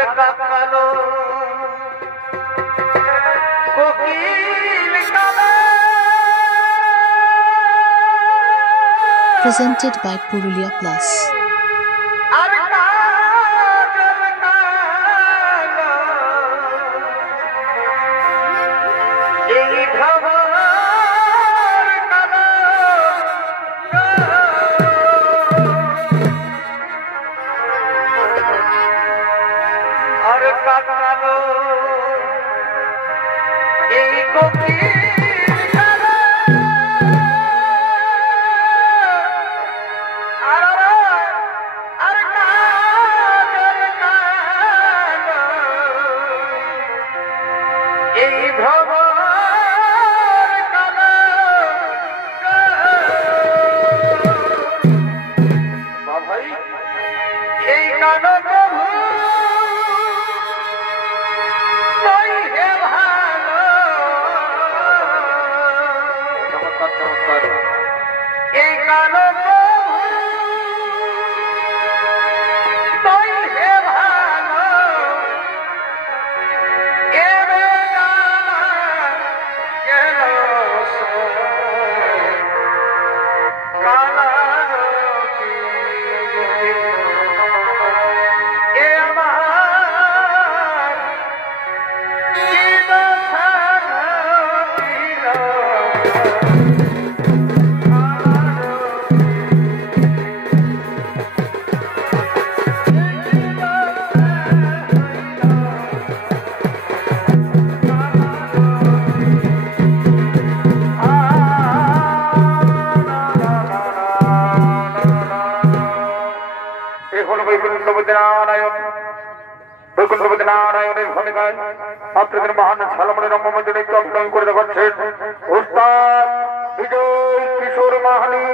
আরে কাকালো কোকিল কালো presented by Purulia Plus. আরে কাজল কালো এই ভবর কালো আরে কাকালো এই কোকিল কালো আরে কাজল কালো এই ভবর কালো ভাই এই কালো প্রভু তুই হে ভালো চমৎকার চমৎকার এই কালো প্রভু তুই হে ভালো এরে জানা গেল কালা বৈকুণ্ঠপতি নারায়ণের ভূমিকায় আপনাদের মহান সালমনের রঙ্গমঞ্চে নৃত্য অভিনয় করে দেখাচ্ছেন উস্তাদ বিজয় কিশোর মাহালি।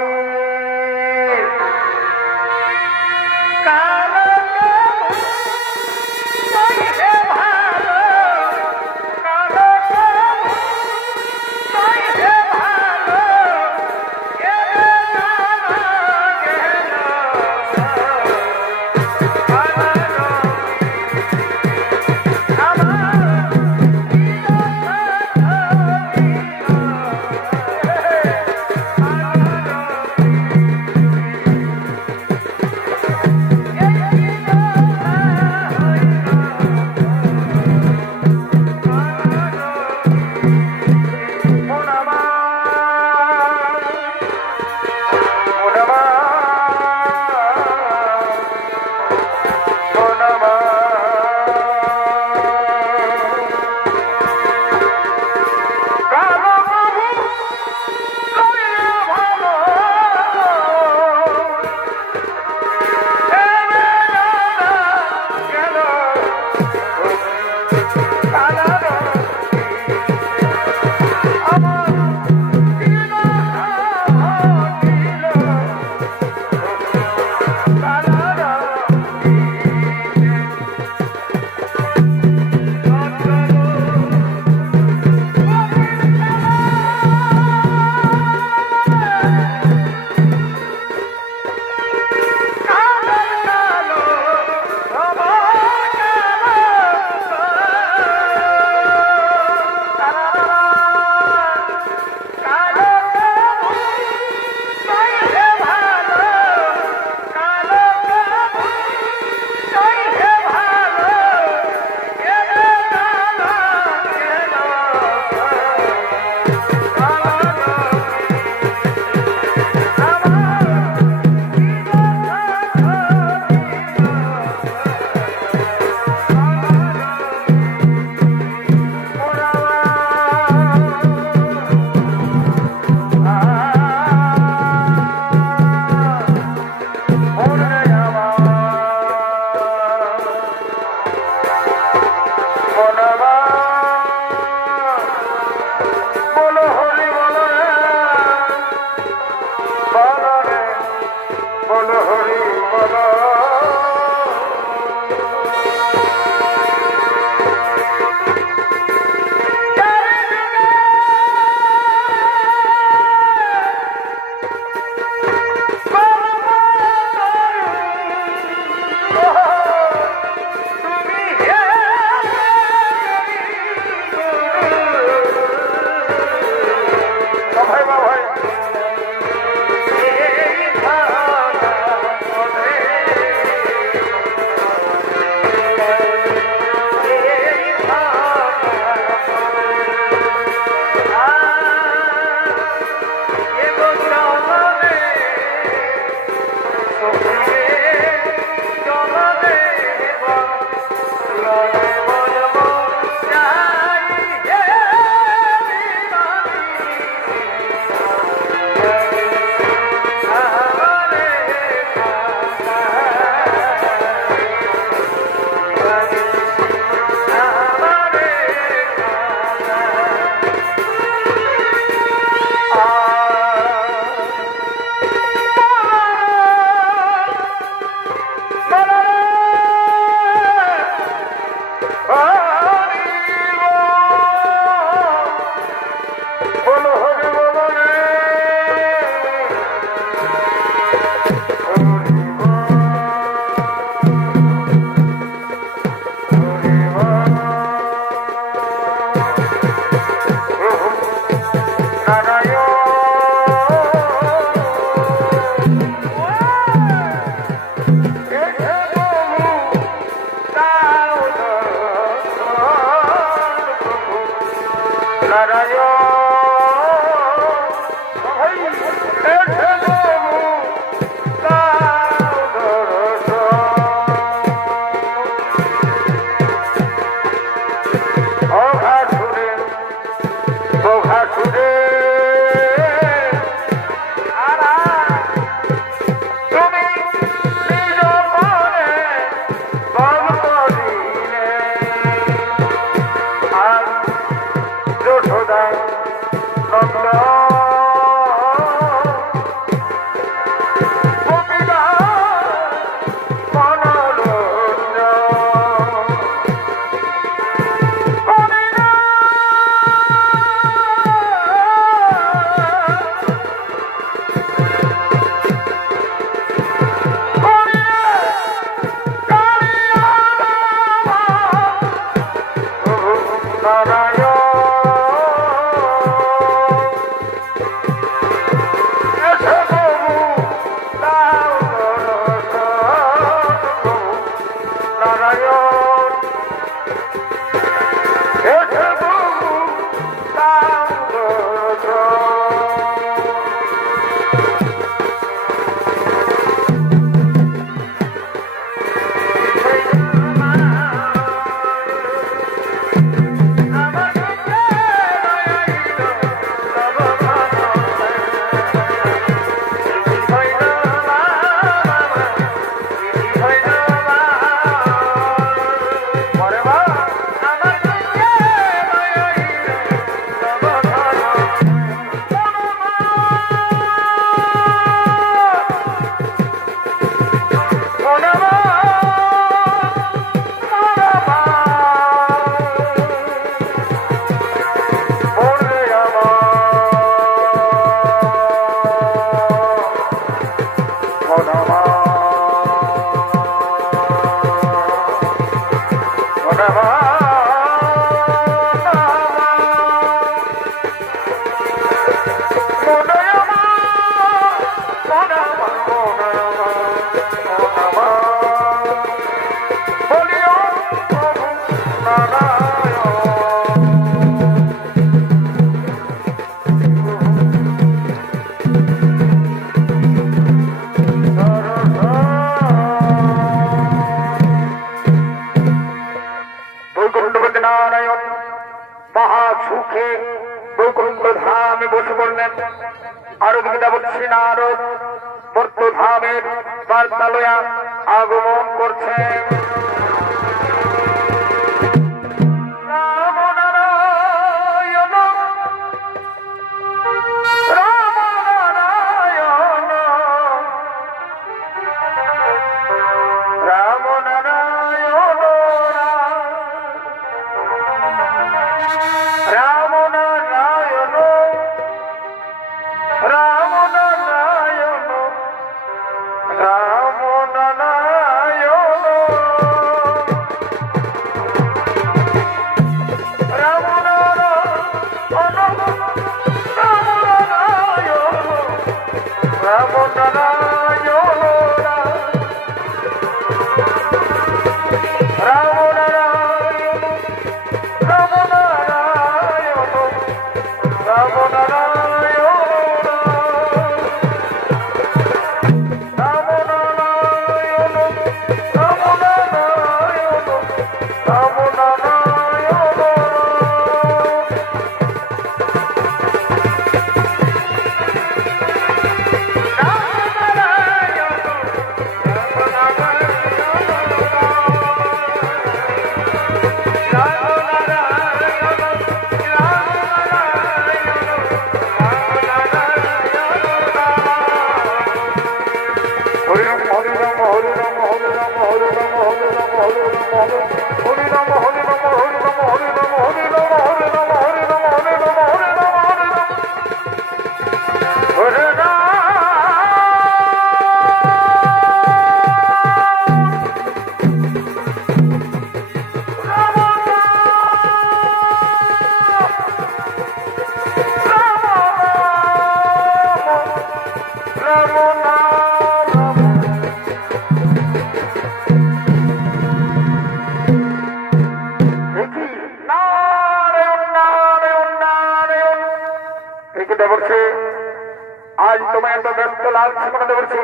আজ তোমায় এত ব্যস্ত লাগছে মনে ধরছে,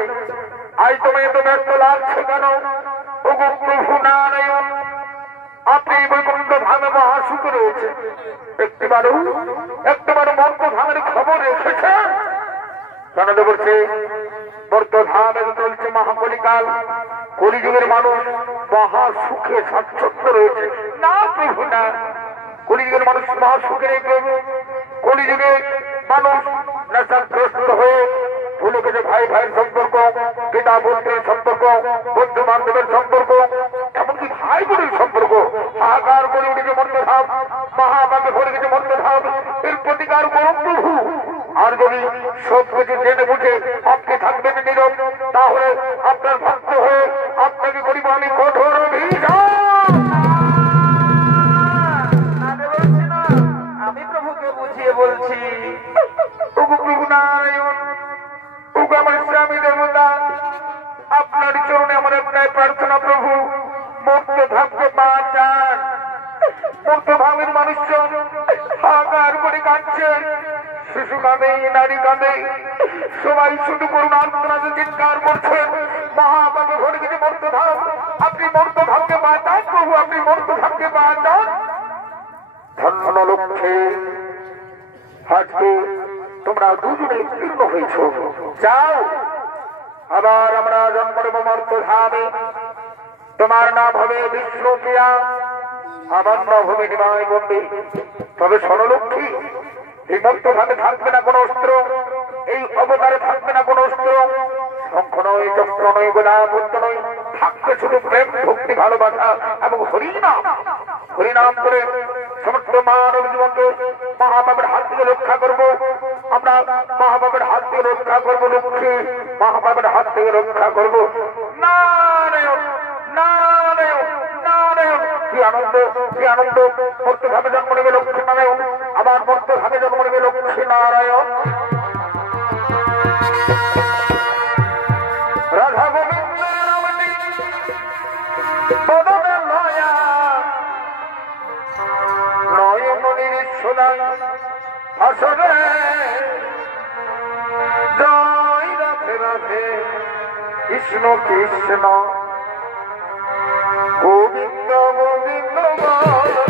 আজ তোমায় এত ব্যস্ত লাগছে কেন? ওগো প্রভু নারায়ণ, আপনি বৈকুণ্ঠ ধামে মহাসুখে রয়েছে, একটিবারও মর্ত ধামের খবর রেখেছেন কেন? বলছে মর্ত ধামে চলছে মহাকলিকাল, কলিযুগের মানুষ মহাসুখে স্বাচ্ছন্দ্য রয়েছে না প্রভু না। কলিযুগের মানুষ মহাসুখে নেই প্রভু, কলিযুগে মানুষ নেশাগ্রস্ত হয়ে ভুলে গেছে ভাই ভাইয়ের সম্পর্ক, পিতা পুত্রের সম্পর্ক, বন্ধু বান্ধবের সম্পর্ক, এমনকি ভাই বোনের সম্পর্ক। হাহাকার করে উঠেছে মর্তধাম, মহাভাবে ভরে গেছে মর্তধাম, এর প্রতিকার করুন প্রভু। আর যদি সব কিছু জেনে বুঝে আপনি থাকবেন নীরব, তাহলে আপনার ভক্ত হয়ে আপনাকে করিব আমি কঠোর অভিযান। আমি প্রভুকে বুঝিয়ে বলছি, প্রভু নারায়ণ, আমার স্বামী দেবতা, আপনার চরণে আমার একটাই প্রার্থনা প্রভু, মুক্ত থাকতে বাঁচান। মুক্ত ভাবের মানুষজন হাহাকার করে কাঁদছে, শিশু কাঁদে, নারী কাঁদে, সবাই শুধু করুন আর্তনাদে চিৎকার করছেন। মহাপাপে ভরে গেছে মর্তধাম, আপনি মর্তধামকে বাঁচান প্রভু, আপনি মর্তধামকে বাঁচান। ধন্য লক্ষ্যে আজকে তোমরা দুজনে উত্তীর্ণ হয়েছ, যাও আবার আমরা জন্ম নেব মর্তধামে। তোমার নাম হবে বিষ্ণুপ্রিয়া, আমার নাম হবে নিমাই বন্দী। তবে সরলক্ষ্মী, এই মর্তধামে থাকবে না কোন অস্ত্র, এই অবতারে থাকবে না কোন অস্ত্র, শঙ্খ নয়, চক্র নয়, গোলাপত্র নয়, থাকবে শুধু প্রেম, ভক্তি, ভালোবাসা এবং হরিনাম। হরিনাম করে সমস্ত মানব জীবনকে মহাপাপের হাত থেকে রক্ষা করবো আমরা, মহাপাপের হাত থেকে রক্ষা করবো লক্ষ্মী, মহাপাপের হাত থেকে রক্ষা করবো। নারায়ণ নারায়ণ নারায়ণ, কি আনন্দ, কি আনন্দ! মর্তধামে জন্ম নেবে লক্ষ্মী নারায়ণ, আবার মর্তধামে জন্ম নেবে লক্ষ্মী নারায়ণ। রাধা গোবিন্দ রমণী বদনে লয়া, নয়নের সোনাই আসরে, জয় রাধে রাধে কৃষ্ণ কৃষ্ণ গোবিন্দ গোবিন্দ বলে।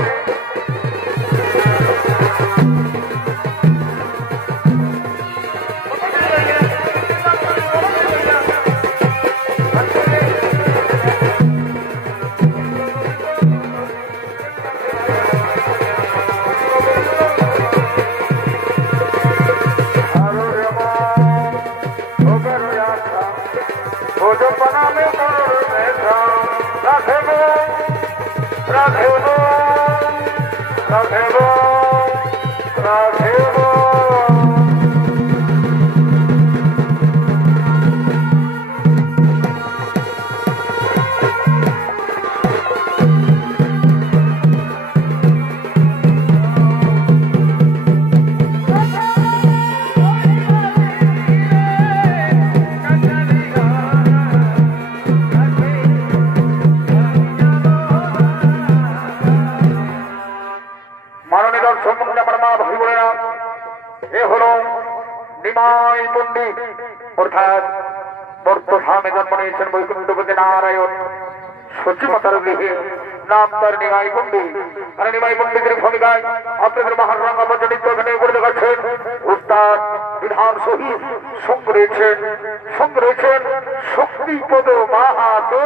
অর্থাৎ মর্তধামে জন্ম নিয়েছেন বৈকুণ্ঠপতি নারায়ণ, সচিমতার গৃহে নাম তার নিমাই পণ্ডিত। আর নিমাই পণ্ডিতের ভূমিকায় আপনাদের মহান রঙ্গা প্রচলিত অভিনয় করে দেখাচ্ছেন উস্তাদ বিধান সহিত। সঙ্গ রয়েছেন শক্তিপদ মাহাতো।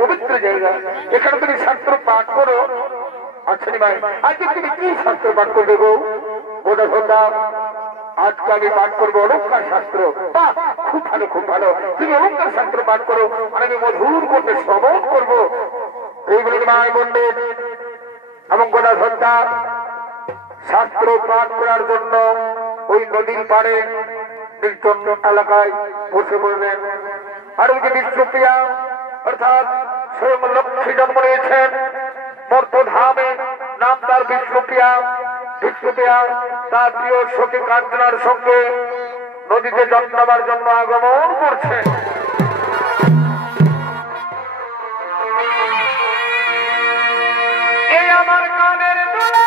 পবিত্র জায়গা, এখানে তুমি শাস্ত্র পাঠ করো। আচ্ছা ভাই, আজকে তুমি কি শাস্ত্র পাঠ করবে গো? ওটা আজকে আমি পাঠ করবো অলঙ্কার শাস্ত্র। খুব ভালো, খুব ভালো, তুমি অলঙ্কার শাস্ত্র পাঠ করো, আর আমি মধুর করতে শ্রবণ করবো। এইগুলো মায় পণ্ডিত এবং গোটা শ্রদ্ধা শাস্ত্র পাঠ করার জন্য ওই নদীর পাড়ে নির্জন এলাকায় বসে পড়লেন। আর ওই যে বিষ্ণুপ্রিয়া অর্থাৎ স্বয়ং লক্ষ্মী জন্ম নিয়েছেন মর্তধামে, নাম তার বিষ্ণুপ্রিয়া। বিষ্ণুপ্রিয়া তার প্রিয় সখী কাঞ্চনার সঙ্গে নদীতে জল নেবার জন্য আগমন করছে। এই আমার কানের দোলা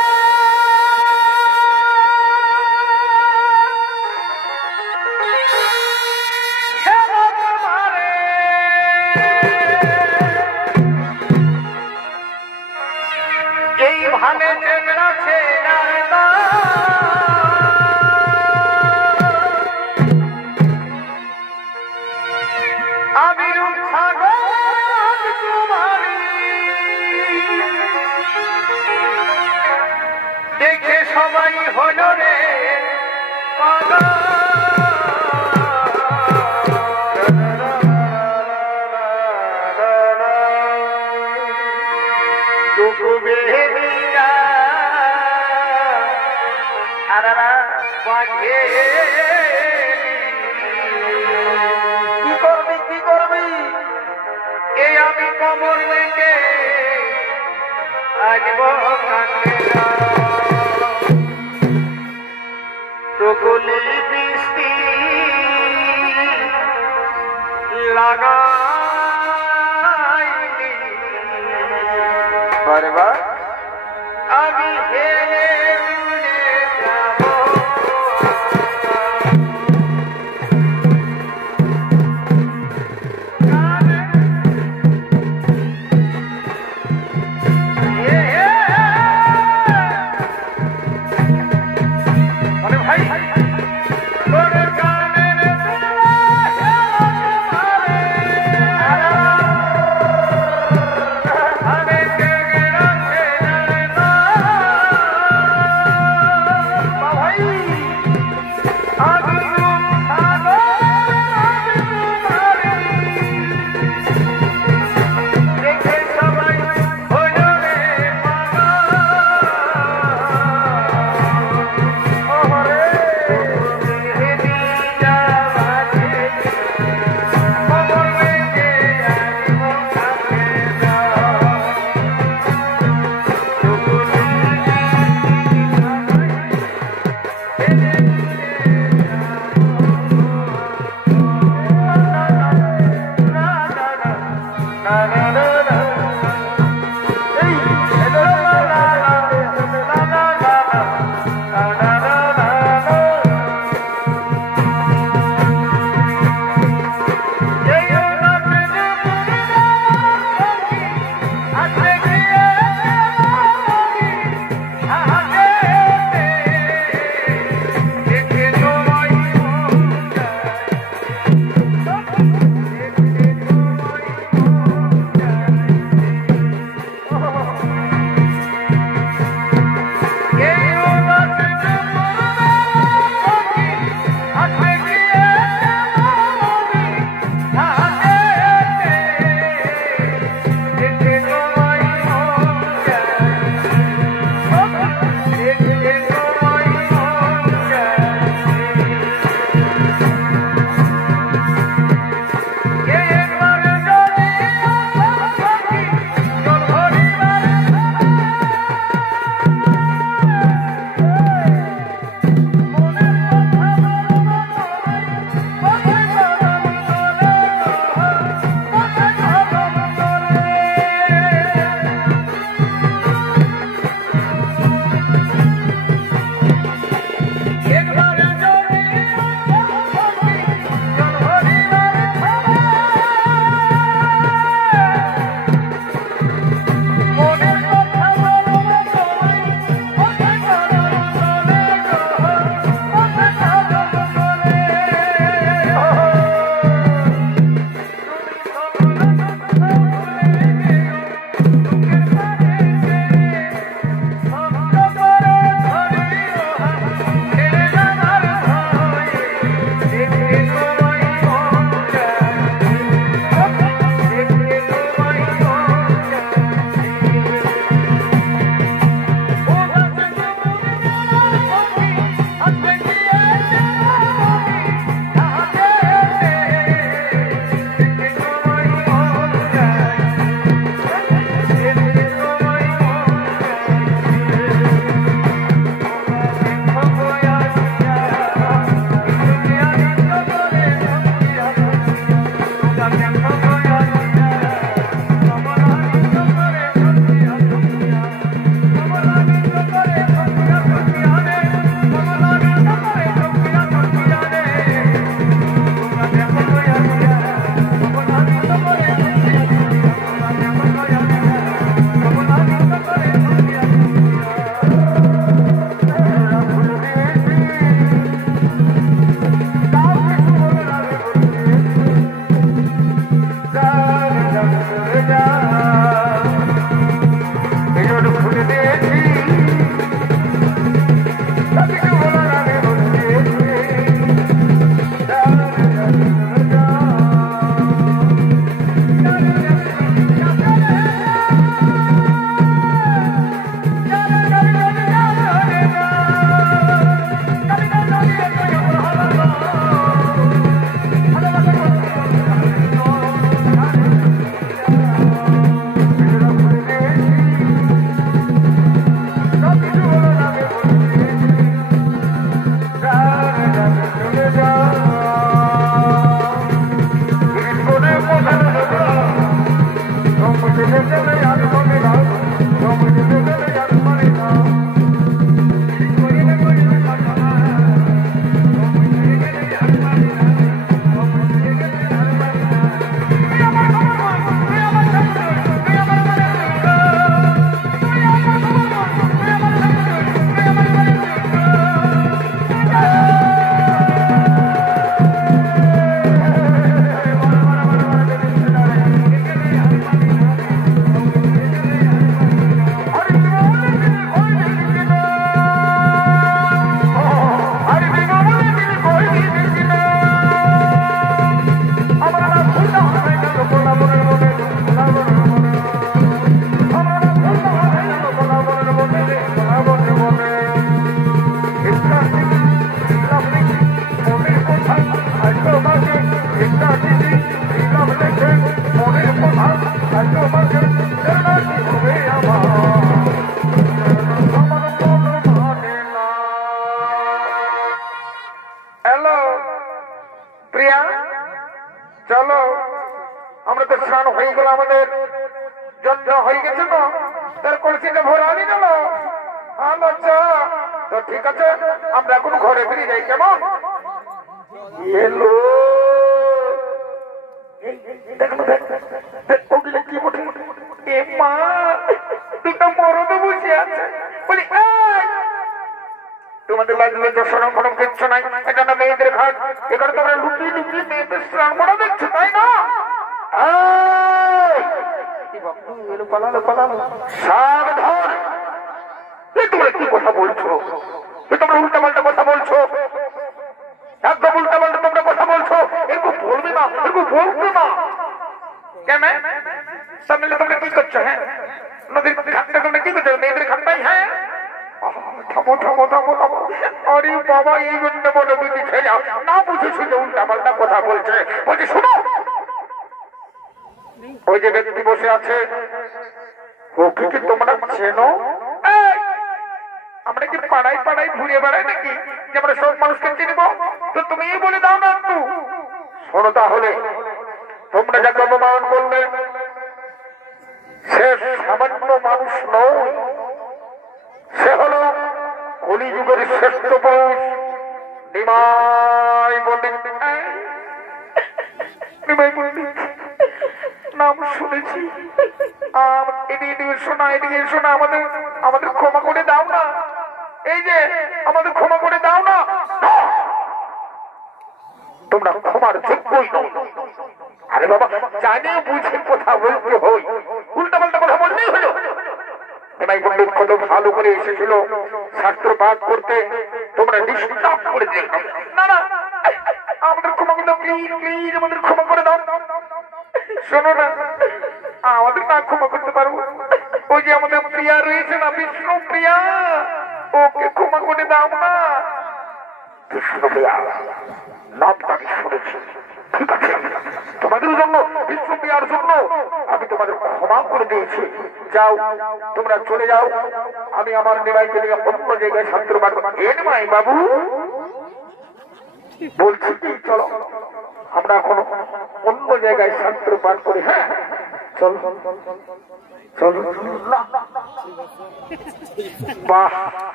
এই ভানে চেংড়া ছেড়া আমি দেখে সবাই হল রে পাগল। কি করবি, কি করবি? এই আমি কমর লেগে আসব চকুলি বৃষ্টি লাগাইনি বারবার আমি হেলে উড়ে যাব।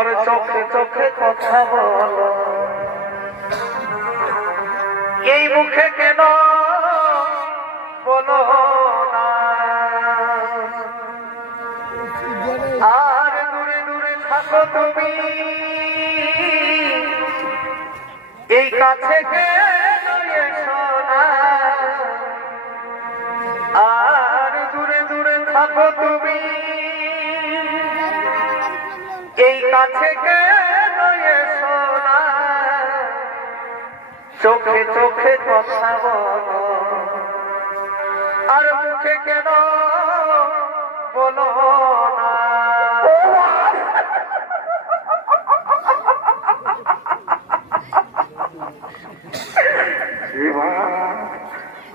আর চোখে চোখে কথা বলো, এই মুখে কেন বলো না? আর দূরে দূরে থাকো তুমি, এই কাছে কেন এসো না? আর দূরে দূরে থাকো তুমি, এই কাছে কেন এসো না? চোখে চোখে কথা বলো, আর মুখে কেন বলো না?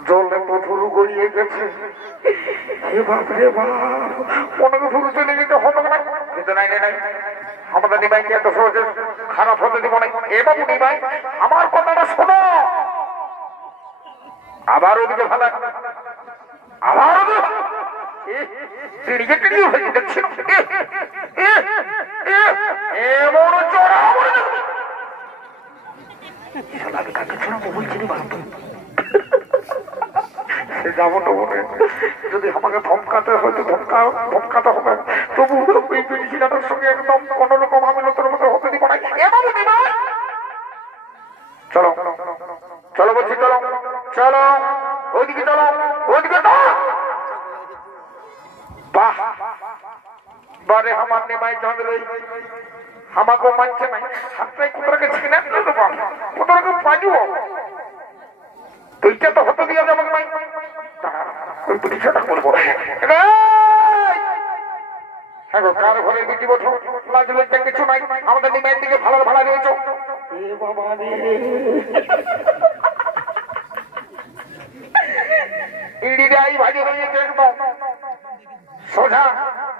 জলে মধুরু গড়িয়ে গেছে, অনেক ধুরু চলে যেতে হবে না। কিন্তু নাই নাই নাই, আমাদের নিমাইকে এত সহজে খারাপ হতে দিব না। এ বাবু নিমাই, আমার কথাটা শোনো। আবার ওদিকে ভালো, আবার চিড়িয়ে টিড়িয়ে হয়ে দেখছি এমন চড়া যাবো তো বলে, যদি আমাকে ধমকাতে হয়তো ধমকাতে হবে, তবু এই পিড়িটার সঙ্গে একদম কোন রকম আমি নতুন মতো হতে দিব না। চলো চলো বলছি, চলো চলো ওইদিকে, চলো ওইদিকে। বাহ বারে আমার নেমাই ঝগড়ে আমাকেও মানছে না। সাতটাই কোথাকে ছিনে কোথাকে পাইব, তুইটা তো হতে দিয়ে যাবো নাই। ওই পরীক্ষাটা করবো। কার ঘরে বিটি বসো, লাজ লজ্জা কিছু নাই। আমাদের নিমাইয়ের দিকে ভালো ভাড়া রয়েছ। ইড়িটাই ভাজি রয়েছে একদম সোজা,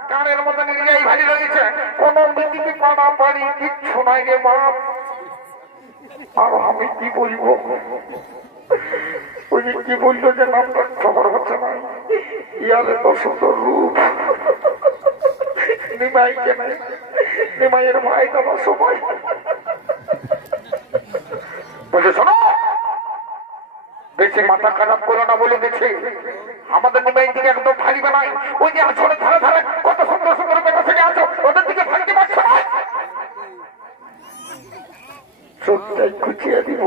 কানের মতন ইড়িটাই ভাজি রয়েছে। কোন দিকে পাড়া পাড়ি কিচ্ছু নাই রে বাপ। আর আমি কি বলবো, ওই কি বললো যে নামটা খবর হচ্ছে না। ইয়ার এত সুন্দর রূপ, নিমাইকে নাই, নিমাইয়ের ভাই দেওয়ার সময় বলছে শোনো, বেশি মাথা খারাপ করো না বলে দেখছি। আমাদের নিমাই দিকে একদম ফালিবে নাই। ওই যে আসলে ধারে ধারে কত সুন্দর সুন্দর কথা থেকে আছো, ওদের দিকে ফালিতে পারছো না। চোখটাই খুঁচিয়ে দিব।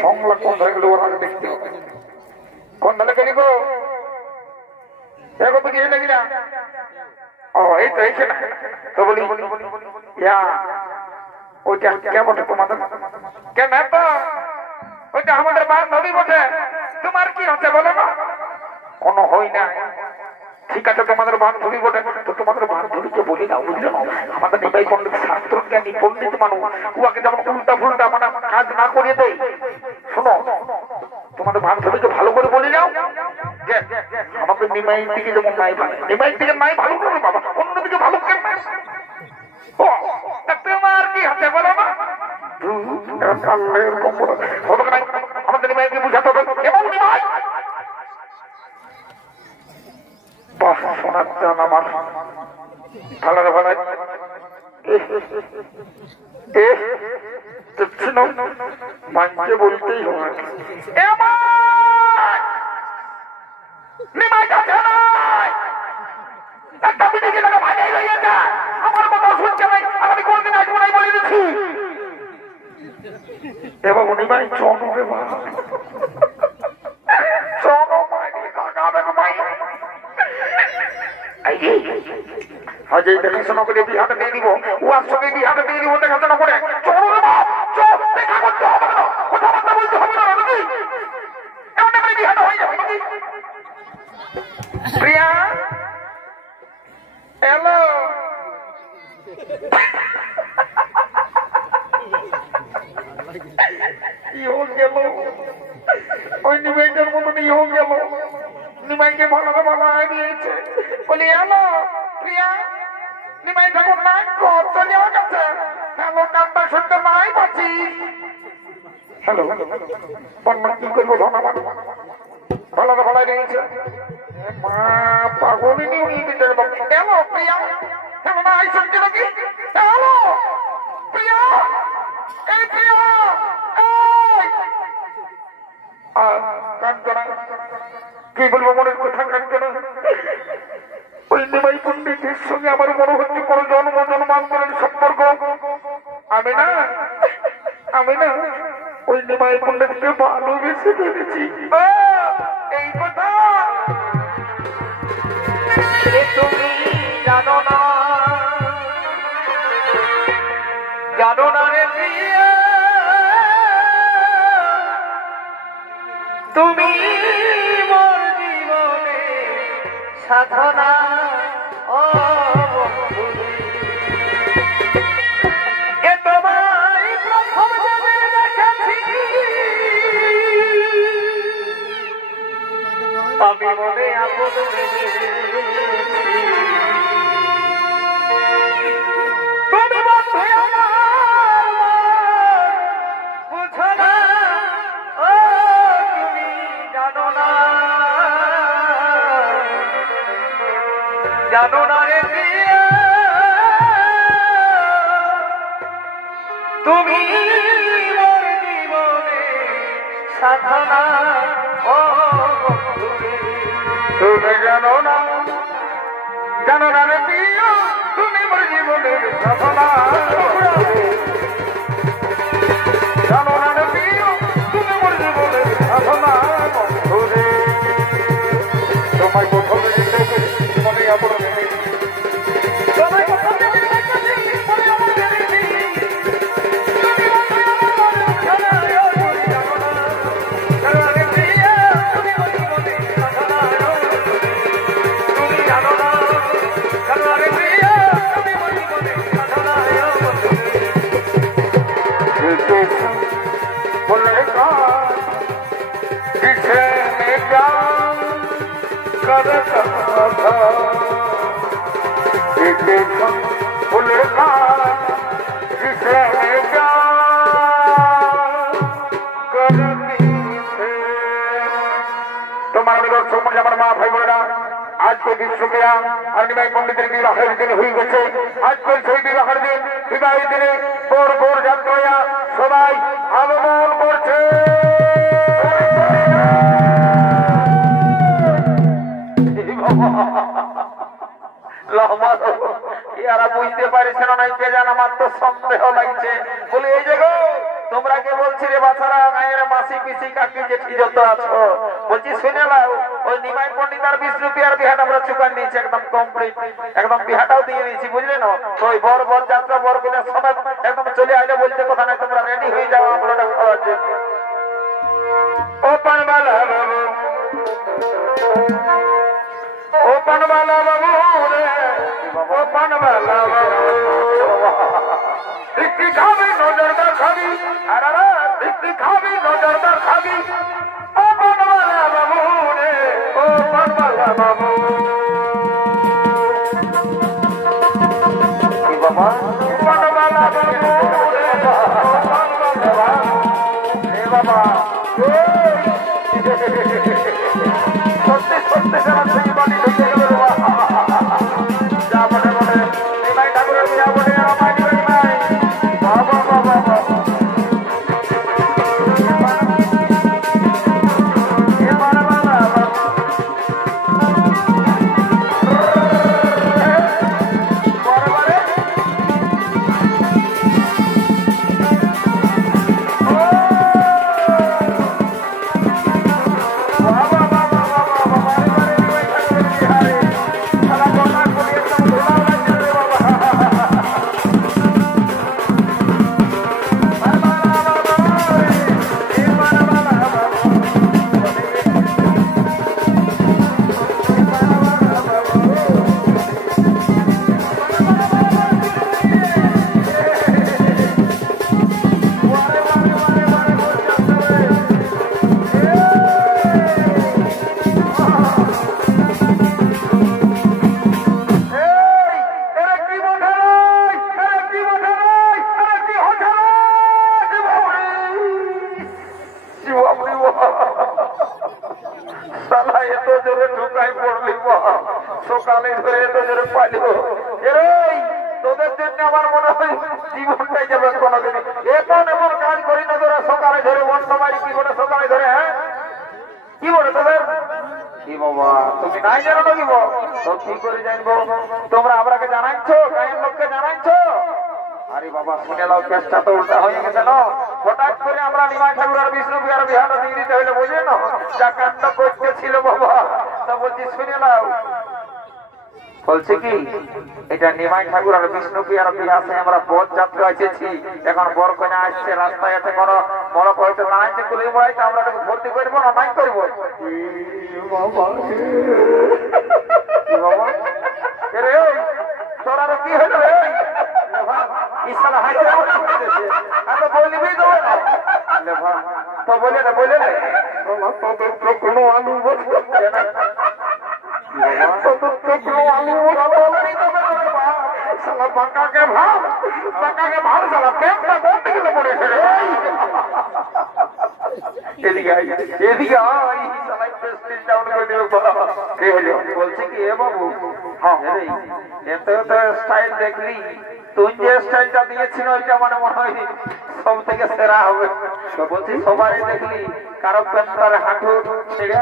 সংলা কোন ধরে গেল ওরা দেখতে হবে। কোন ধারে গেলি গো, এগো বুঝিয়ে লাগি না। ও এই তো এইছে না তো বলি ওইটা কেমন তোমাদের কেন তো ওইটা আমাদের বান্ধবী বটে। তোমার কি হচ্ছে বলো না? কোনো হই না। ঠিক আছে তোমাদের বান্ধবী বটে, তো তোমাদের বান্ধবীকে বলি না, বুঝলে না? আমাদের নিবাই পণ্ডিত শাস্ত্র জ্ঞানী পণ্ডিত মানুষ, উহাকে যেমন উল্টা ফুলটা মানে কাজ না করিয়ে দেয়। শোনো, তোমাদের বান্ধবীকে ভালো করে বলি নাও যে আমাদের নিমাই দিকে যেমন নাই ভালো, নিমাই দিকে নাই ভালো করে বাবা, অন্যদিকে ভালো কেন? তোমার কি হাতে বলো না? আমাদের নিমাইকে বুঝাতে হবে। এবং নিমাই বাহ, সোনার চান আমার ভালো ভালো দেখছি না, মানকে বলতেই হবে। আমার কথা শুনছে নাই, আমি কোনদিন আসবো নাই বলে দিচ্ছি। এবার উনি ভাই চন রে মা, চন মাই আজই দেখাশোনা করে বিহাটা দিয়ে দিব, ওর সঙ্গে বিহাটা দিয়ে দিব দেখাশোনা করে। চলো দেখা করতে হবে না, কথাবার্তা বলতে হবে না নাকি? এমন করে বিহাটা হয়ে যাবে নাকি? প্রিয়া হ্যালো, ইও গেল ওই নিমাইটার মতন, ইও গেল নিমাইকে ভালো ভালো দিয়েছে। বলি হ্যালো প্রিয়া, নিমাই ঠাকুর নাই ঘর চলে গেছে। হ্যালো, কান্তা শুনতে নাই পাচ্ছি। হ্যালো, বন্যা কি করবো? ধন্যবাদ ভালো ভালো দিয়েছে মা পাগলি নিয়ে দিতে বাবা কেন প্রিয়া কেন না আইসন কি নাকি কেন প্রিয়া এই প্রিয়া এই কাঞ্চনা কি বলবো মনের কথা কাঞ্চনা ওই নিমাই পণ্ডিতের সঙ্গে আমার মনে হচ্ছে কোনো জন্মান্তরের সম্পর্ক আমি না ওই নিমাই পণ্ডিতকে ভালোবেসে ফেলেছি এই কথা তুমি জানো না রে প্রিয়া তুমি মোর জীবনে সাধনা ও বন্ধু এ তোমায় প্রথম যেদিন দেখেছি আমি মনে আপন তুমি বন্ধু আমার বুঝো না ও তুমি জানো না রে প্রিয়া তুমি মোর জীবনে সাধনা ও বন্ধু তুমি জানো না রে প্রিয়া তুমি মোর জীবনের সাধনা জানো না রে প্রিয়া তুমি মোর জীবনের সাধনা বন্ধুরে তোমায় প্রথমে দেখেছি মনে আমার তোমায় প্রথম যেদিন দেখেছি মনে আমার জেনেছি তুমি বন্ধু আমার জানো না রে প্রিয়া তুমি মোর জীবনে সাধনা তুমি জানো না রে প্রিয়া তুমি মোর জীবনে সাধনা बोले जिसे मैं क्या करता था बोले जिसे मैं क्या करती थे তোমার দর্শক মন্ডলী আমার মা ভাই বোনেরা আজকে বিশ্বক্রিয়া আর নিমাই পণ্ডিতের বিবাহের দিন হয়ে গেছে আজকে সেই বিবাহের দিন বিবাহের দিনে বোর যাত্রা সবাই আগমন করছে ইয়ারা বুঝতে পারছে না কে জান আমার তো সন্দেহ লাগছে বলে এই যে গো তোমরা কে বলছি রে বাছারা গায়ের মাসি পিসি কাকি জেঠি যত আছো বলছি শুনে নাও ওই নিমাই পণ্ডিত আর 20 রুপিয়ার বিহাটা আমরা চুকান নিয়েছি একদম কমপ্লিট একদম বিহাটাও দিয়ে নিয়েছি বুঝলে না ওই বর যাত্রা বর বিনা সমেত একদম চলে আইলে বলতে কথা নাই তোমরা রেডি হয়ে যাও আমরা খাওয়ার জন্য ও পানবালা বাবু রে ও পানবালা বাবু একটি খাবি নজরদার খাবি আর একটি খাবি নজরদার খাবি ও পানবালা বাবু রে ও পানবালা বাবু বাবা পানবালা বাবু রে বাবা সত্যি সত্যি যারা সেই বাড়ি ঢুকে গেল যা বলে এই ভাই ঠাকুরের বিয়া বলে আর আমার দিবেন নাই বাবা বাবা বাবা এ বাবা বাবা এত জোরে ঢুকাই পড়লি সকালে ধরে এত জোরে পালিব এরে তোদের জন্য আমার মনে হয় জীবনটাই যাবে কোনোদিন এমন কাজ করি না তোরা সকালে ধরে অন্য বাড়ি কি করে সকালে ধরে হ্যাঁ কি বলে তোদের কি বাবা তুমি নাই জানো নাকি তো কি করে জানবো তোমরা আমরাকে জানাইছো গায়ের লোককে জানাইছো আরে বাবা শুনে নাও কেসটা তো উল্টা হয়ে গেছে না হঠাৎ করে আমরা নিমাই ঠাকুর আর বিষ্ণু বিহার বিহার দিয়ে দিতে হইলে বুঝে না যা কাণ্ড করতেছিল বাবা তা বলছি শুনে নাও বলছে কি এটা নিমাই ঠাকুর আর বিষ্ণু বিহার বিহাসে আমরা পথ যাত্রা এসেছি এখন বর কন্যা আসছে রাস্তায় আছে কোনো মনে হয়তো দাঁড়াইছে কুলি মরাইতে আমরা তাকে ভর্তি করবো না নাই করবো তোর আরো কি হলো তো বলে না কোনো আলু বাঁকাকে ভাব সালা পেটটা বন্ধ গেলে পড়ে এদিকে এদিকে বলছে কি এ বাবু এত স্টাইল দেখলি তুই যে স্টাইলটা দিয়েছিল ওইটা মানে মনে হয় সব থেকে সেরা হবে বলছি সবাই দেখলি কারো প্যান্টার হাঁটু ছিঁড়া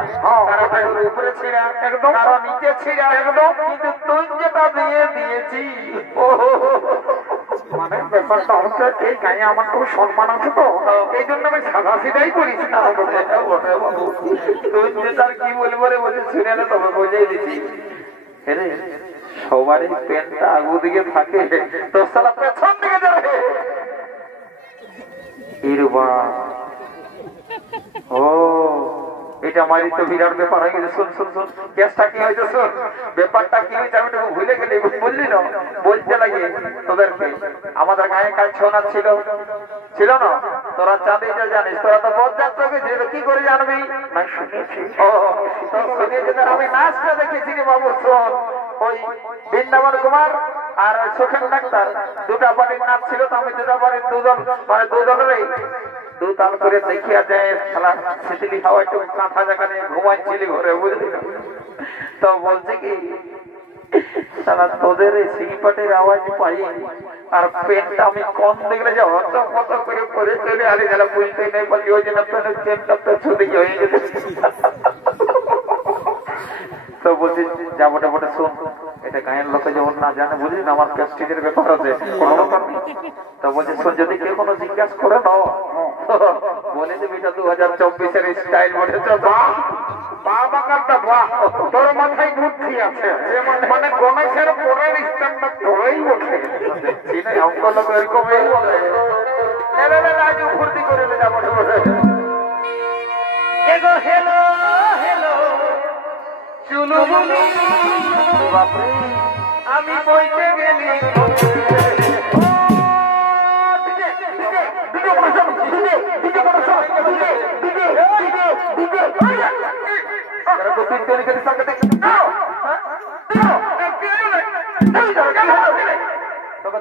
কারো হাঁটুর উপরে ছিঁড়া একদম কারো নিচে ছিঁড়া একদম কিন্তু তুই যেটা দিয়ে দিয়েছি মানে ব্যাপারটা হচ্ছে এই গায়ে আমার খুব সম্মান আছে তো এই জন্য আমি সাদা সিধাই করিস না তুই যেটার কি বলবো রে বলছি শুনে না তবে বোঝাই দিচ্ছি সবারই পেনটা আগু দিকে থাকে তো সালা পেছন দিকে যাবে ও এটা আমারই তো বিরাট ব্যাপার হয়ে গেছে শোন শোন শোন কেসটা কি হয়েছে শোন ব্যাপারটা কি হয়েছে আমি একটু ভুলে গেলি বুঝলি না বলতে লাগে তোদেরকে আমাদের গায়ে কাজ ছোনা ছিল না তোরা চাঁদে যা জানিস তোরা তো বদ যাত্রা গেছিস কি করে জানবি না শুনেছি ও তো শুনেছি আমি নাচটা দেখেছি রে বাবু শোন ওই বৃন্দাবন কুমার আর সুখেন ডাক্তার দুটা বাড়ির নাচ ছিল তো আমি দুটা বাড়ির দুজন মানে দুজনেরই দু তাল করে দেখিয়া যায় খেলা শীতলি হাওয়া একটু কাঁথা জায়গা নিয়ে ঘুমাইছিলি ঘরে বুঝলি না তো বলছে কি সারা তোদের এই সিংপাটের আওয়াজ পাই আর পেনটা আমি কম দেখলে যে হত কত করে করে চলে আলি গেল বুঝতেই নেই বলছি ওই জন্য পেনের চেনটা তো ছুটি হয়ে গেছে তো বলছি যাবো বটে শোন এটা গায়ের লোকে যেমন না জানে বুঝলি না আমার প্রেস্টিজের ব্যাপার আছে কোনো ব্যাপার নেই তো বলছি শোন যদি কেউ কোনো জিজ্ঞাসা করে দাও বলে দেবে এটা 2024-এর স্টাইল বলেছ তোর মাথায় বুদ্ধি আছে মানে গণেশের পরের স্ট্যান্ডার্ড ধরেই ওঠে অঙ্ক লোক এরকমই বলে রাজু ফুর্তি করে যাবো এগো হেলো হেলো চুলুবুলি বাপরে আমি বইতে গেলি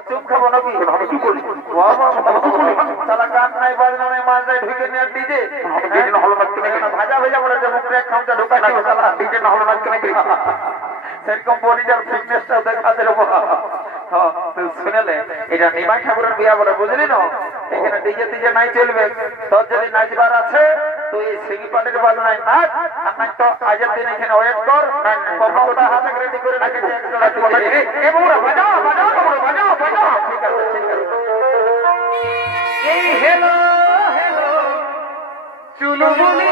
চুপ খাবো নাকি তারা গান নাই বাজনা নাই মাঝায় ঢুকে নিয়ে ডিজে ভাজা ভেজা পড়ে যে মুখে এক খামটা ঢুকাই ডিজে না হলো না সেরকম বডিটার ফিটনেসটা দেখা দেবো শুনেলে এটা নিমাই ঠাকুরের বিয়া বলে বুঝলি না এখানে ডিজে টিজে নাই চলবে তোর যদি নাচবার আছে তুই সিংপাটের বাজনায় নাচ আর নাই তো আজের দিন এখানে ওয়েট কর কখনটা হাতে রেডি করে রাখে ঠিক আছে এই হেলো হেলো চুলবুলি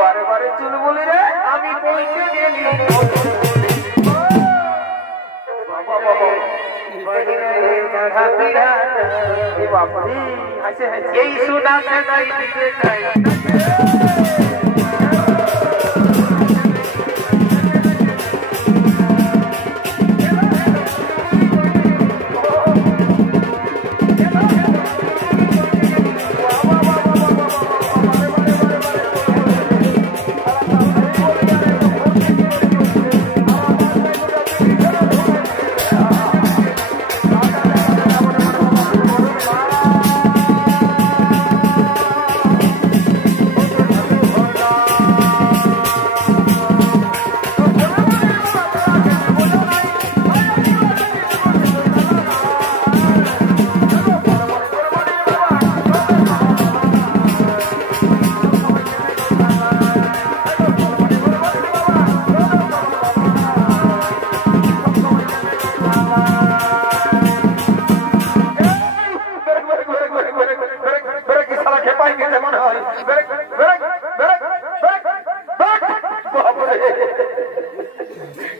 বারে বারে চুলবুলি রে আমি বইতে গেলি এই সুদা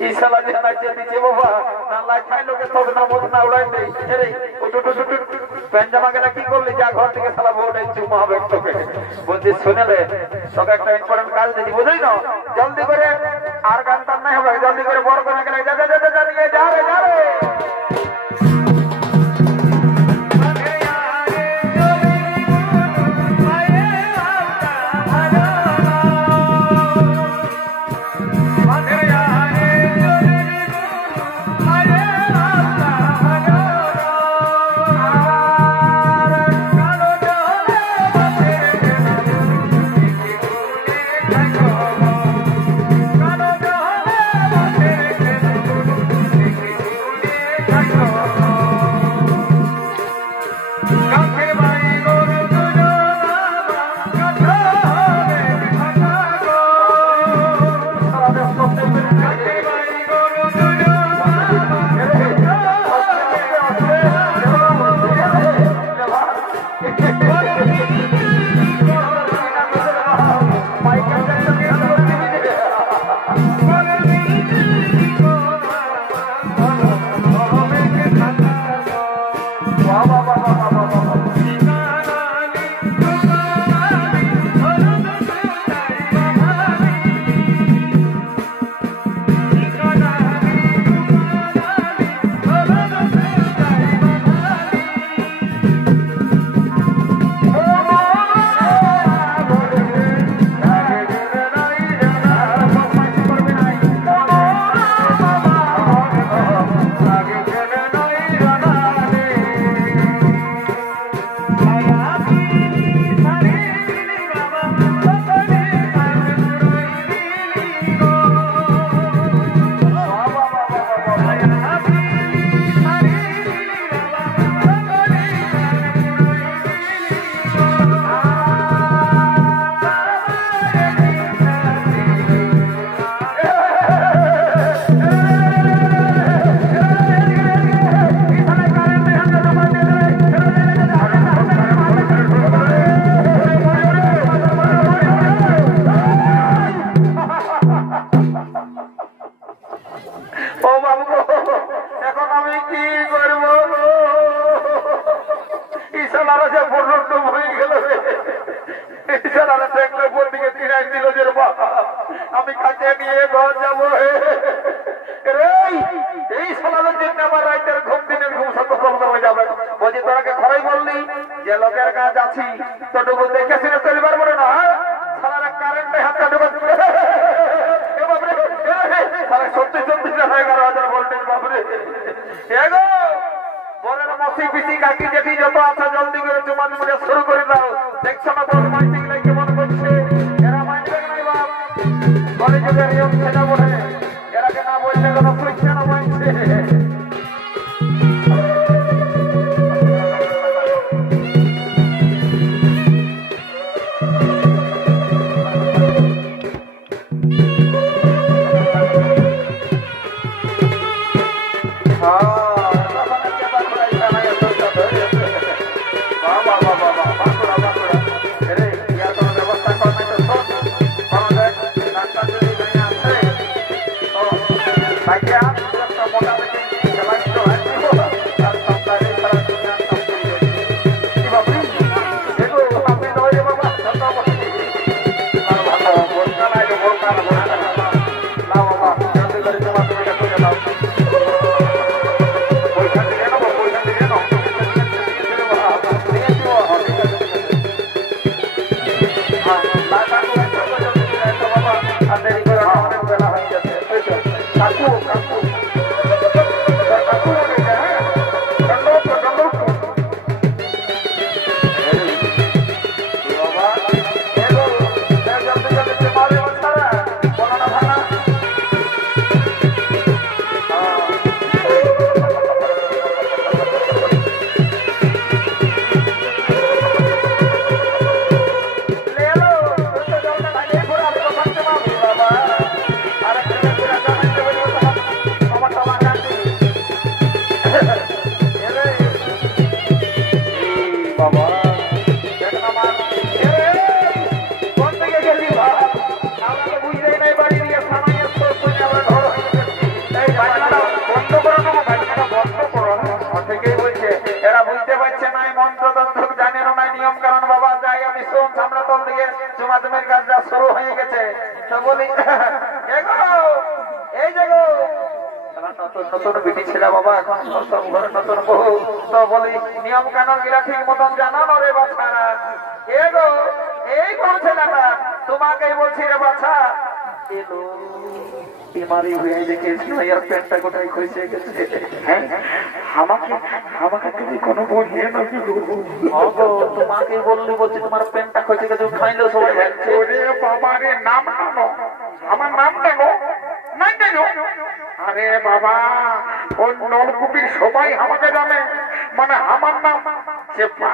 ইসালা যে নাচে দিচ্ছে বাবা না লাখাই লোকে তবে না মত না উড়াই দেই রে পেঞ্জামা গেলে কি করলি যা ঘর থেকে সালা ভোট এই চুমা হবে তোকে বলছি শুনেলে তোকে একটা ইম্পর্টেন্ট কাজ দিচ্ছি বুঝলি না জলদি করে আর গান টান নাই হবে জলদি করে বড় করে গেলে যা যা যা নিয়ে যা রে যা রে আমি কাছে নিয়ে ঘর যাবো এই সালাদের জন্য আমার রাইতের ঘুম দিনের ঘুম সব বন্ধ হয়ে যাবে বলছি তোরাকে ঘরেই বললি যে লোকের কাজ আছি তোটুকু দেখে শুনে চলে পারবো না সালারা কারেন্টে হাতটা ঢুকে সত্যি সত্যি 11,000 ভোল্টেজ বাপরে এগো বলের মসি পিসি কাকি জেঠি যত আছে জলদি করে জমা দিয়ে শুরু করে দাও দেখছো না বল মাইটিং লাই কেমন করছে এরা মাইন্ডে নাই বাপ বলে যে নিয়ম সেটা বলে এরাকে না বললে কোনো সুইচ না মাইন্ডে প্রথম দিকে চুমাচুমের কাজটা শুরু হয়ে গেছে। তো বলি এই জায়গা নতুন নতুন বিটি ছিল বাবা, এখন নতুন ঘরে নতুন বহু। তো বলি নিয়ম কানুন গুলা ঠিক মতন জানানো রে বাচ্চারা। এগো এই কোন ছেলেটা তোমাকেই বলছি রে বাচ্চা। এলো বিমারি হয়ে দেখেছি ভাইয়ার প্যান্টটা কোথায় খুঁজে গেছে। হ্যাঁ আমাকে আমাকে তুমি কোনো বলিয়ে নাকি তোমাকে বললি বলছি তোমার প্যান্টটা খুঁজে গেছে খাইলেও সবাই ভাবছে ওরে বাবা রে নাম টানো, আমার নাম টানো নাই টানো। আরে বাবা ওই নলকুপির সবাই আমাকে জানে, মানে আমার নাম চেপা।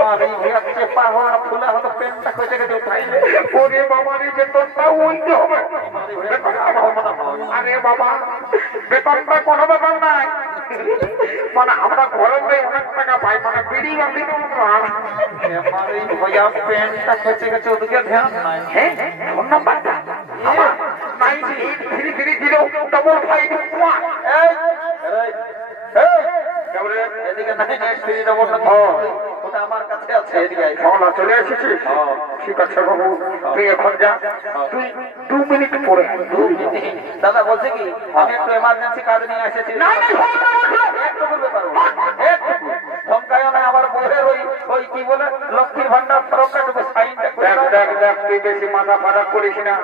মারি হইয়া চেপা হওয়ার ফুলে হয়তো প্যান্টটা খুঁজে গেছে খাইলে। ওরে বাবা রে বেতনটাও উল্টে হবে। আরে বাবা বেতনটা কোনো ব্যাপার নাই, মানে আমরা ঘরে অনেক টাকা পাই, মানে বিড়ি বাঁধি মারি হইয়া প্যান্টটা খুঁজে গেছে ওদিকে ধ্যান নাই। হ্যাঁ ফোন নাম্বারটা 983005 এদিকে ওটা আমার কাছে আছে। এদিকে চলে এসেছিস? ঠিক আছে বাবু, তুই এখন যা, তুই 2 মিনিট পরে। দাদা বলছে কি আমি একটু এমার্জেন্সি কাজ নিয়ে এসেছি। একটু ব্যাপার ধমকায় না আমার বউয়ের ওই কি বলে লক্ষ্মীর ভান্ডার ফর্মটাটুকু সাইনটা করে দেখ তুই বেশি মাথা খারাপ করিস না।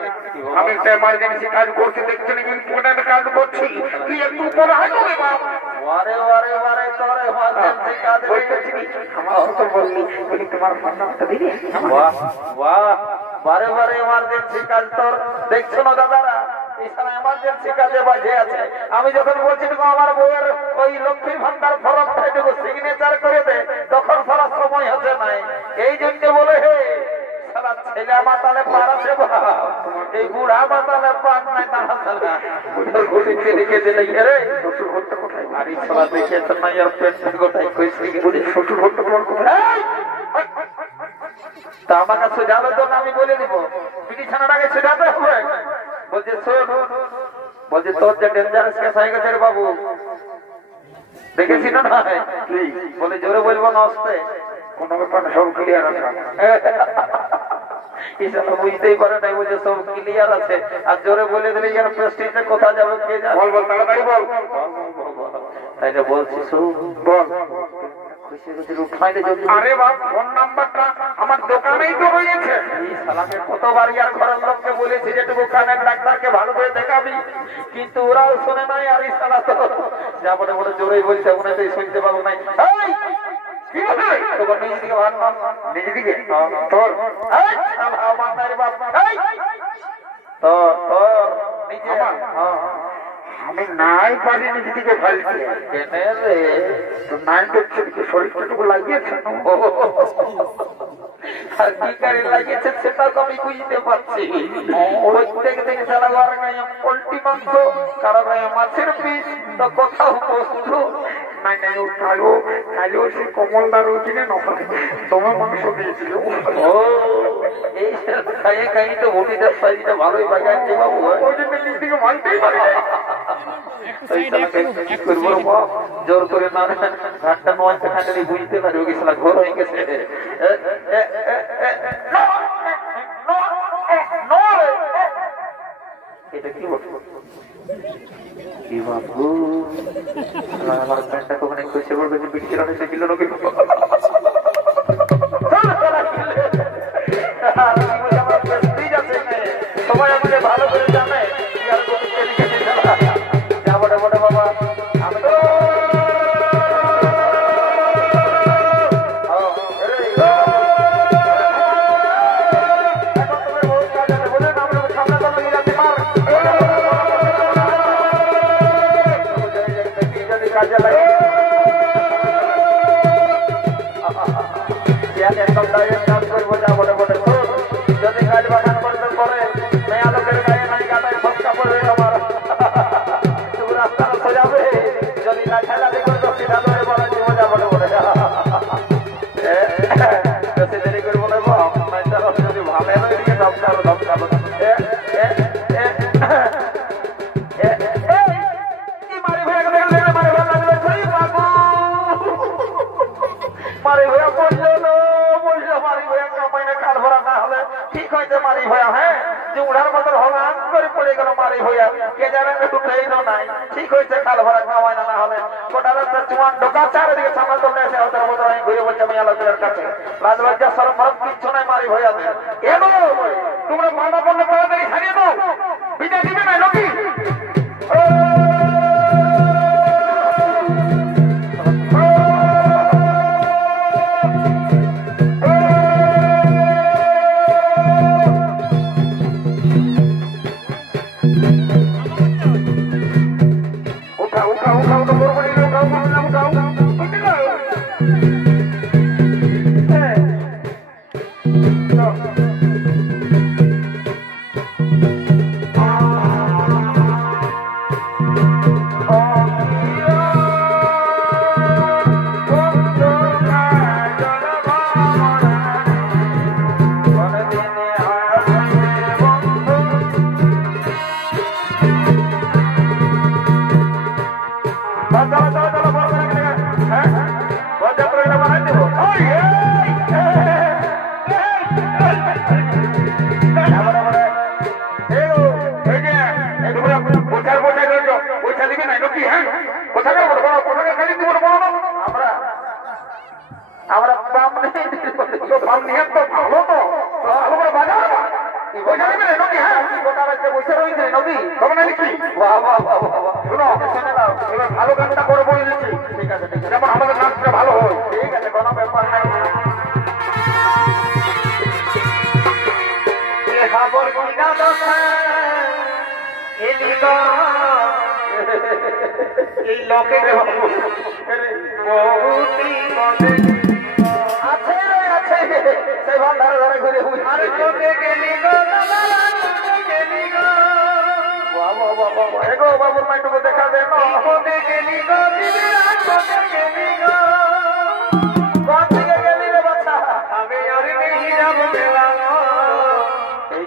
আমি একটা এমার্জেন্সি কাজ করছি, দেখছি না ইম্পর্টেন্ট কাজ করছি, তুই একটু উপরে হাঁটো রে বাপ। ওয়ারে ওয়ারে ওয়ারে তোর এমার্জেন্সি কাজ করছিস আমার তো বললি তোমার ফোন নাম্বারটা দিবি? বাহ বাহ বারে বারে এমার্জেন্সি কাজ তোর দেখছো না দাদারা, এই সারা এমার্জেন্সি কাজে বাজে আছে। আমি যখন বলছি আমার বউয়ের ওই লক্ষ্মীর ভান্ডার ফর্মটা একটু সিগনেচার করে দে, তখন সারা সময় হচ্ছে নাই। এই জন্য বলে হে সারা ছেলে মাতালে পার আছে, এই বুড়া মাতালে পার নাই। তারা সারা ঘুরিতে রেখে দিলে রে শ্বশুর ঘরটা কোথায়? আর এই সারা দেখে তো নাই আর পেন্সিল কোথায় কইছি বলি শ্বশুর ঘরটা তোমার কোথায়? তা আমার কাছে যাবে তো আমি বলে দিব, বিছানাটাকে ছেড়াতে হবে। বলছে শোন, বলছে তোর যে ডেঞ্জারাস কেস হয়ে গেছে রে বাবু, দেখেছি না? বলে জোরে বলবো না আসতে, কোনো ব্যাপার সব ক্লিয়ার আছে। বুঝতেই পারে নাই, বলছে সব ক্লিয়ার আছে। আর জোরে বলে দিলে ইয়ার প্রেস্টিজে কোথা যাবে কে জানে। বল বল তাড়াতাড়ি বল। তাই না বলছি, শোন বল। আরে বাপ ফোন নাম্বারটা আমার দোকানেই তো রয়েছে। কতবার ইয়ার ঘরের লোককে বলেছি যে দোকানের ডাক্তারকে ভালো করে দেখাবি, কিন্তু ওরাও শোনে নাই। আর এই সালা তো যা বলে বলে জোরেই বলছে, ওখানে তো শুনতে পাবো নাই। নিজেদিকে তোর আমি নাই পারি নিজেদিকে ফেলছি। নাই দেখছি শরীরটাটুকু লাগিয়েছে, আর কি কারে লাগিয়েছে সেটা তো আমি বুঝতে পারছি। প্রত্যেক দিন সারা ঘর গায়ে পোল্ট্রি মাংস, কারো গায়ে মাছের পিস, তো কোথাও বস্তু নাই নাই। ও কালো সে কমলদার ওখানে নয়, তোমার মাংস দিয়েছিল। ও এই খাইয়ে খাইয়ে তো বটিটার সাইজটা ভালোই বাগাচ্ছে বাবু। ওই জন্য নিজেদিকে মানতেই পারি। জোর করে না ঘাটটা নয় খাটে বুঝতে পারি ওকে সালা ঘর হয়ে গেছে। এটা কি কি বাবু আমার প্যান্টটা ওখানে খুশি করবে, বিটি চালানো সেছিল নাকি? সবাই আমাকে ভালো করে জানে বাবা। আমি তো কাজে লাগে একদম ডাইরেক্ট কাজ করবো। যা বলে বলে যদি গাছ বাগান করতে করে মেয়া লোকের গায়ে নাই গাটায় ফসকা পড়বে আমার রাস্তা সোজাবে। যদি না ঠেলাতে করে তো সিধা ধরে বলে দিব, যা বলে বলে বেশি দেরি করে বলে যদি ভালো দিকে ধমকালো ধমকালো মারি ভাইয়া বললো মারি ভাইয়া কামাই না কাল ভরা কে জানে উঠেই নাই ঠিক হয়েছে খাল ভরা খাওয়াই না হলে গোটা রাস্তা চুয়ান ঢোকা চারিদিকে সামনে চলে এসে অতর বদল আমি ঘুরে বলছি আমি আলোচনার কাছে লাজ লজ্জা সরম মরম কিচ্ছু নাই মারি হয়ে যাবে এগো তোমরা মানা বললে তাড়াতাড়ি ছাড়িয়ে দাও বিদায় দিবে না নাকি ভালো গানটা করে বলে দিচ্ছি ঠিক আছে ঠিক আছে যেমন আমাদের নাচটা ভালো হয় ঠিক আছে কোনো ব্যাপার নাই খবর কিনা এই লোকে আছে আছে সেই ভাল ধারে ধারে ঘুরে এগো বাবুর মাইটুকু দেখা দেন কোন দিকে গেলি রে বাচ্চা আমি আর নেই যাব মেলানো এই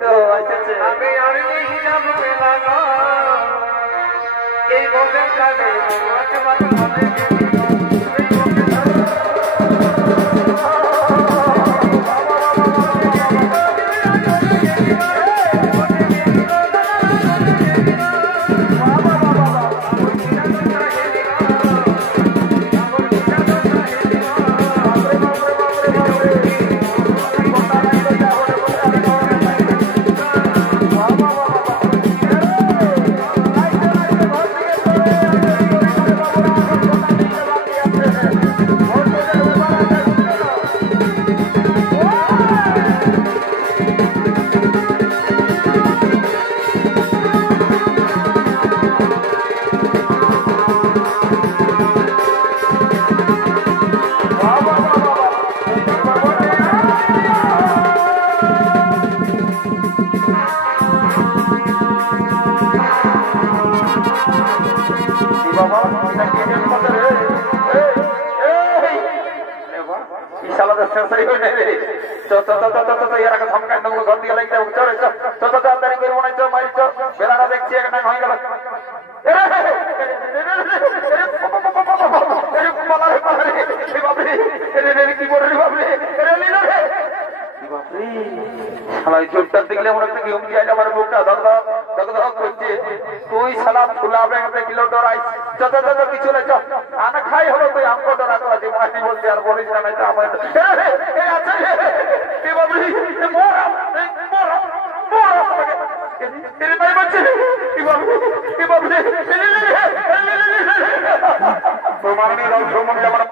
তো আইছে আমি আর নেই যাব মেলানো এই বলে কানে রাত বলে দেখলে মনে হচ্ছে ঘুম দিয়ে আমার বুকটা ধক ধক করছে তুই সালা ফুলা ব্যাগ দেখলো ডরাই যত যত কিছু না আনা খাই হলো তুই আমকো ডরা তোরা জীবনে বলছি আর বলিস না তো আমার তোমার